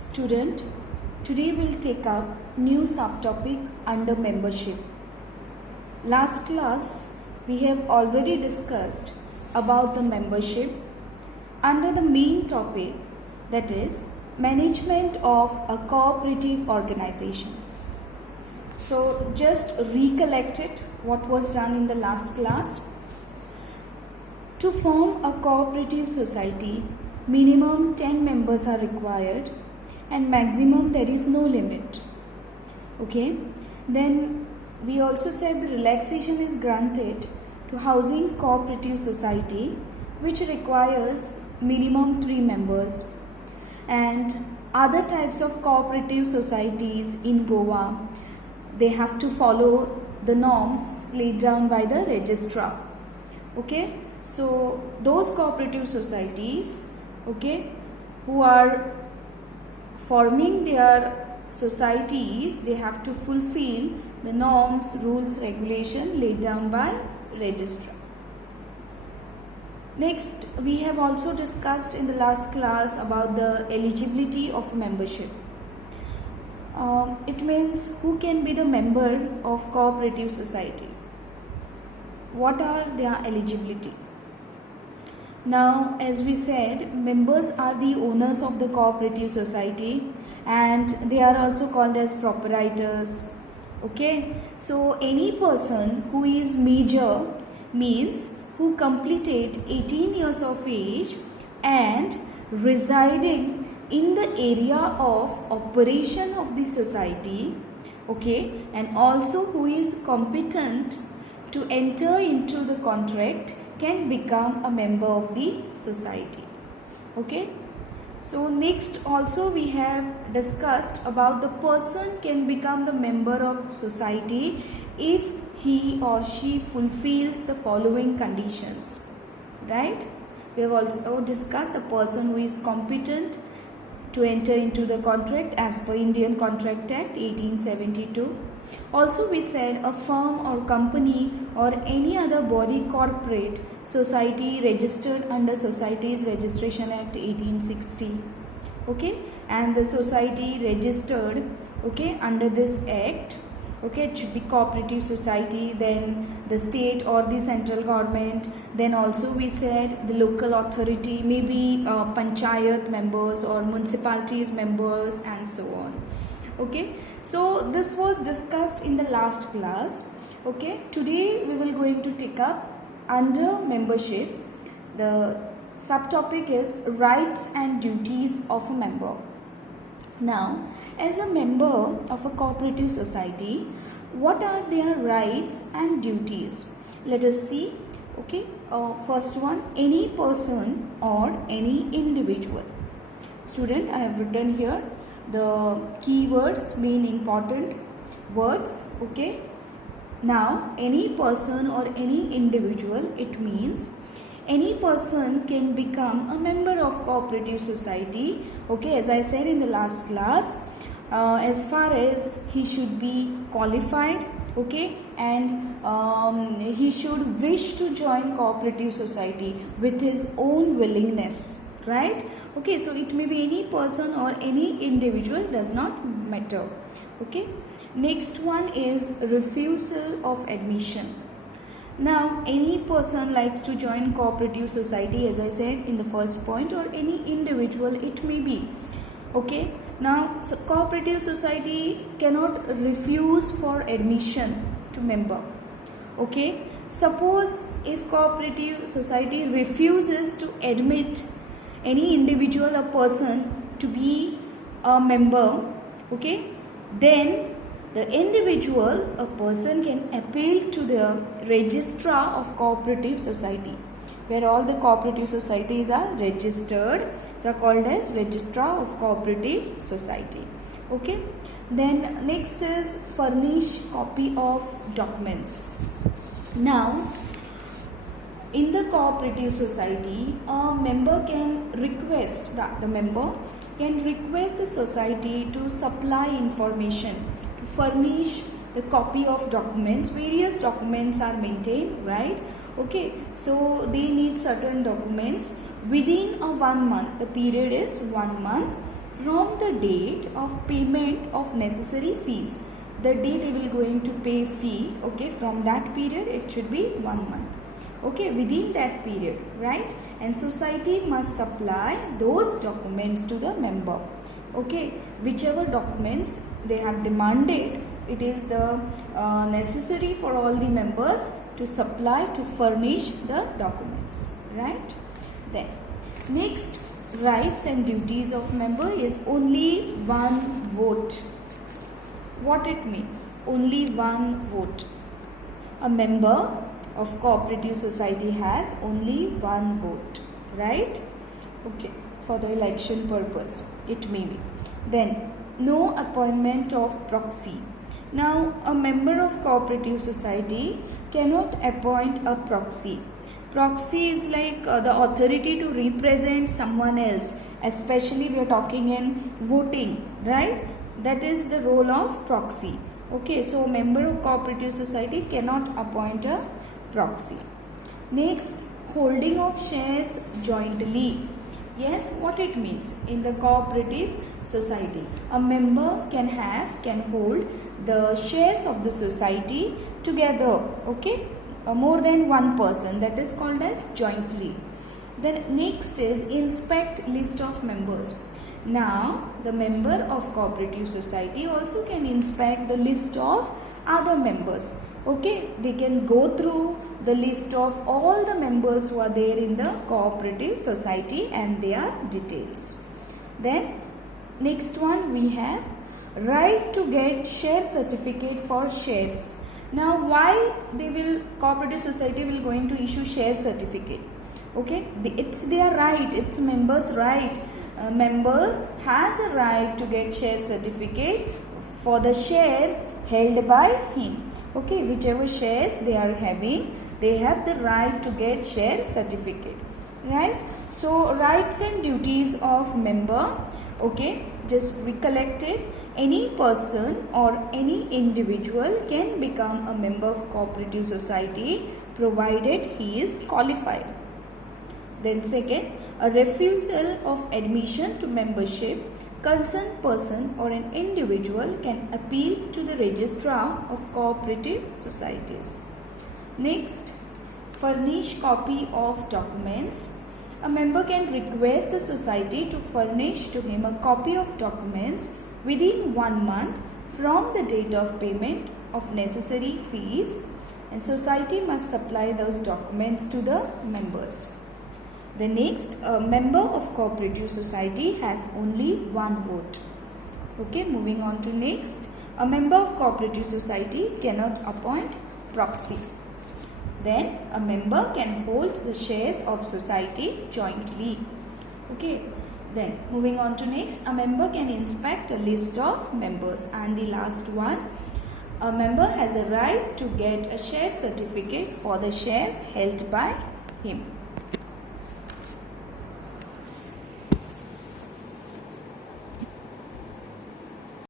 Student, today we'll take up new subtopic under membership. Last class we have already discussed about the membership under the main topic, that is management of a cooperative organization. So just recollect it what was done in the last class. To form a cooperative society, minimum 10 members are required and maximum there is no limit. Okay, then we also said the relaxation is granted to housing cooperative society which requires minimum 3 members, and other types of cooperative societies in Goa, they have to follow the norms laid down by the registrar. Okay, so those cooperative societies, okay, who are forming their societies, they have to fulfill the norms, rules, regulation laid down by registrar. Next, we have also discussed in the last class about the eligibility of membership. It means who can be the member of cooperative society. What are their eligibility? Now, as we said, members are the owners of the cooperative society and they are also called as proprietors. Okay, so any person who is major means who completed 18 years of age and residing in the area of operation of the society, okay, and also who is competent to enter into the contract can become a member of the society. Okay, so next also we have discussed about the person can become the member of society if he or she fulfills the following conditions, right? We have also discussed the person who is competent to enter into the contract as per Indian Contract Act 1872. Also we said a firm or company or any other body, corporate, society registered under Societies Registration Act 1860. Okay, and the society registered, okay, under this act, okay, it should be cooperative society, then the state or the central government, then also we said the local authority, maybe panchayat members or municipalities members and so on. Okay, so this was discussed in the last class. Okay, today we will going to take up under membership. The subtopic is rights and duties of a member. Now, as a member of a cooperative society, what are their rights and duties? Let us see. Okay, first one, any person or any individual. Student, I have written here the keywords, main important words. Okay, now any person or any individual, it means any person can become a member of cooperative society. Okay, as I said in the last class, as far as he should be qualified, okay, and he should wish to join cooperative society with his own willingness, right? Okay, so it may be any person or any individual, does not matter. Okay, next one is refusal of admission. Now, any person likes to join cooperative society, as I said in the first point, or any individual it may be. Okay, now so cooperative society cannot refuse for admission to member. Okay, suppose if cooperative society refuses to admit any individual or person to be a member, okay, then the individual, a person can appeal to the registrar of cooperative society, where all the cooperative societies are registered, so are called as registrar of cooperative society. Okay, then next is furnish copy of documents. Now, in the cooperative society, a member can request that the member can request the society to supply information, to furnish the copy of documents. Various documents are maintained, right? Okay, so they need certain documents within a 1 month. The period is 1 month from the date of payment of necessary fees. The day they will going to pay fee, okay, from that period it should be 1 month, okay, within that period, right? And society must supply those documents to the member, okay, whichever documents they have demanded. It is the necessary for all the members to supply, to furnish the documents, right? Then next, rights and duties of member is only one vote. What it means? Only one vote. A member of cooperative society has only one vote, right? Okay, for the election purpose it may be. Then no appointment of proxy. Now a member of cooperative society cannot appoint a proxy. Proxy is like the authority to represent someone else, especially we are talking in voting, right? That is the role of proxy. Okay, so a member of cooperative society cannot appoint a proxy. Next, holding of shares jointly. Yes, what it means? In the cooperative society, a member can hold the shares of the society together, okay, more than one person, that is called as jointly. Then next is inspect list of members. Now the member of cooperative society also can inspect the list of other members, okay. They can go through the list of all the members who are there in the cooperative society and their details. Then next one we have right to get share certificate for shares. Now why cooperative society will going to issue share certificate? Okay, it's their right, it's members' right. A member has a right to get share certificate for the shares held by him. Okay, whichever shares they are having, they have the right to get share certificate, right? So rights and duties of member, okay, just recollect it. Any person or any individual can become a member of cooperative society provided he is qualified. Then second, a refusal of admission to membership, concerned person or an individual can appeal to the registrar of cooperative societies. Next, furnish copy of documents. A member can request the society to furnish to him a copy of documents within 1 month from the date of payment of necessary fees, and society must supply those documents to the members. The next, a member of cooperative society has only one vote. Okay, moving on to next, a member of cooperative society cannot appoint proxy. Then a member can hold the shares of society jointly. Okay, then moving on to next, a member can inspect a list of members. And the last one, a member has a right to get a share certificate for the shares held by him.